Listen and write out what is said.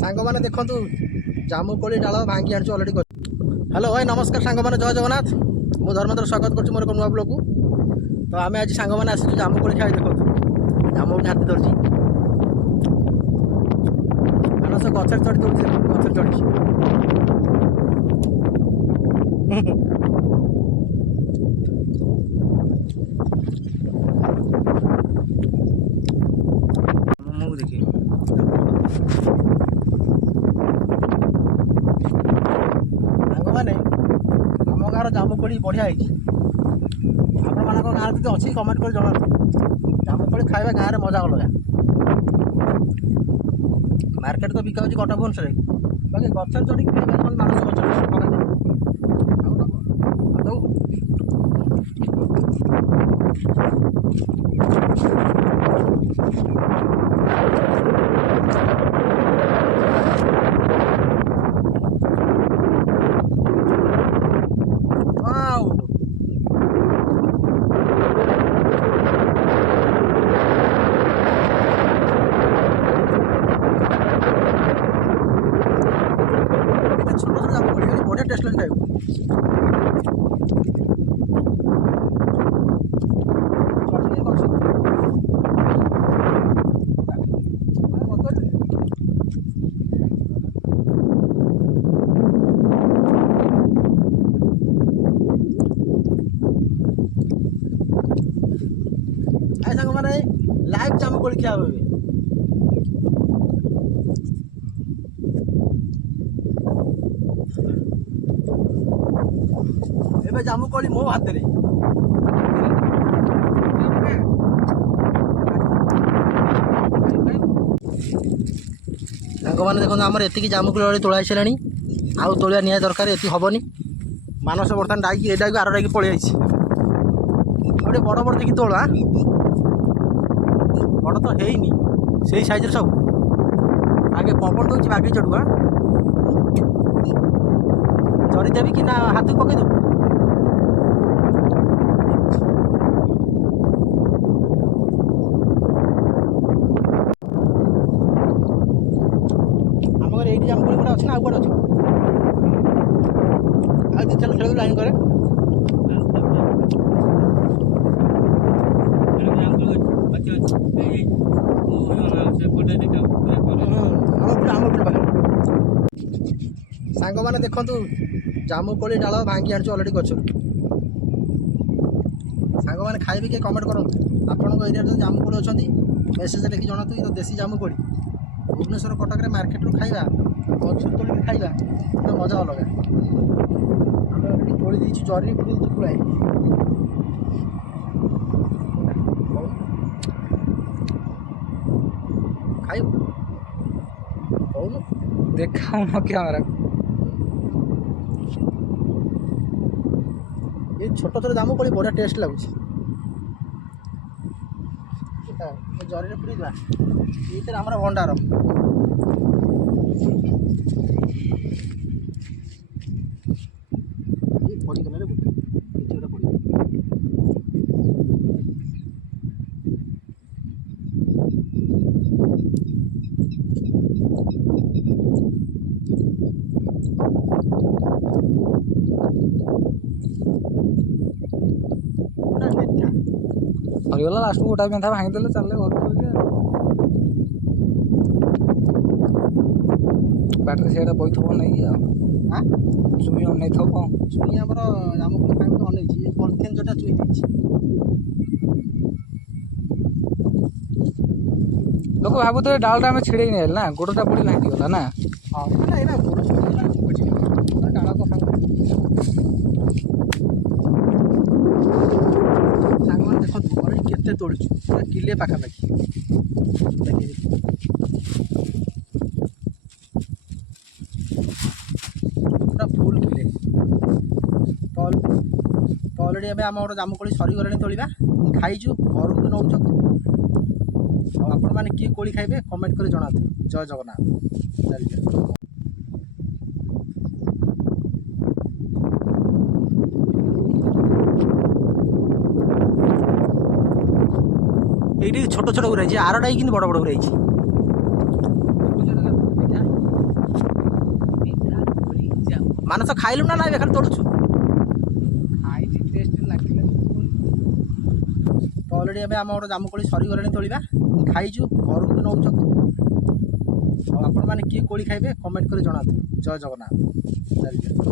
सांग मैंने देखु जामुकोली डाल भांगी आनी अलरेडी। हेलो भाई नमस्कार सांग मैंने जय जगन्नाथ। मु धर्मेंद्र स्वागत करुँच मोर एक नुआ ब्लॉग को। तो आम आज सांग मैंने आसी जामुकोली खाई देखो जामु हाथी धरची मानस गचर चढ़ी दौड़ी गचर चढ़ी देखिए मैंने आम गाँव जामुकोली बढ़िया है। आपण मान गाँव जी अच्छी कमेंट कर जना जामुकोली खाଇବା गाँव में मजा अलग। मार्केट तो बिका कटक भुवनेश्वर बाकी गचर चढ़ी खाଇବା मानस गचर बढ़िया टेस्ट लगे खाइब। ऐसा मैंने लाइव जामुकोली क्या हुए ए जामुकोली मो हाथ में मैंने देखो आमर एति जामुकोली तोड़ा सारा आउ तोलिया निया दरकार ये हेनी मानस बर्तमान डाई एटा आर डाई पलि गोटे बड़ बड़ देखिए तोड़ बड़ तो है से सैज सब आगे पवन दूसरी बाकी चढ़ू चढ़ी देवी कि ना हाथ पकई देव आम घर ये जामुकोली गुड़ा अच्छे ना आउ कौटे अच्छे चल खेल लाइन करे सांग मैंने देखु जामुकोली डाल भांगी आनी अलरेडी गचर सांग मैंने खाइबे किए कमेंट करूँ आपण एरिया जो जामुकोली अच्छा मेसेज लिखि जनातु तो देसी जामुकोली भुवनेश्वर कटक मार्केट रू खाइबा गचर तोड़ खाइबा तो मजा अलग। आम तोड़ी देछु जरी बुड़ी पुराई खाइब कौन देखा कैमरा ये छोट छोट जामुकोली बढ़िया टेस्ट लगुच जरी पुरी ये आम भंडार पड़गला सरीगला लास्ट गोटा बेंथा भांगीदे चल घर बाटर से बैठब नहीं चुई अन चुई आम जामुकोली खाइबा अन पलिथिन जोटा चुई लोक भावुथे डालटा आम छिड़े नहीं ना गोड़टा पड़ी भांगीगला ना हाँ डाल कथा सांग मैंने देखो के तोड़ू किले पाखापाखि पूरा फुल किले तो अलरेडी एवं आम गोटे जामुकोली सरीगले तोड़ा खाईचु घर को नौ आपण मैंने किए कोली खाइबे कमेंट कर जनातु। जय जगन्नाथ। ये छोट छोट गुराई आरटा कि बड़ बड़ गुराई ମାନସ ଖାଇଲୁ ନା ନାଇଁ ଖାଲି ତୋଳୁଛୁ? ଖାଇଛି ଟେଷ୍ଟ ଲାଗିଲା। ତ ଅଲରେଡ଼ି ଏବେ ଆମ ଗୋଟେ ଜାମୁକୋଳି ସରିଗଲାଣି ତୋଳିବା, ଖାଇଛୁ, ଘରକୁ ବି ନେଉଛୁ। ଆଉ ଆପଣମାନେ କିଏ କୋଳି ଖାଇବେ କମେଣ୍ଟ କରି ଜଣାନ୍ତୁ। ଜୟ ଜଗନ୍ନାଥ।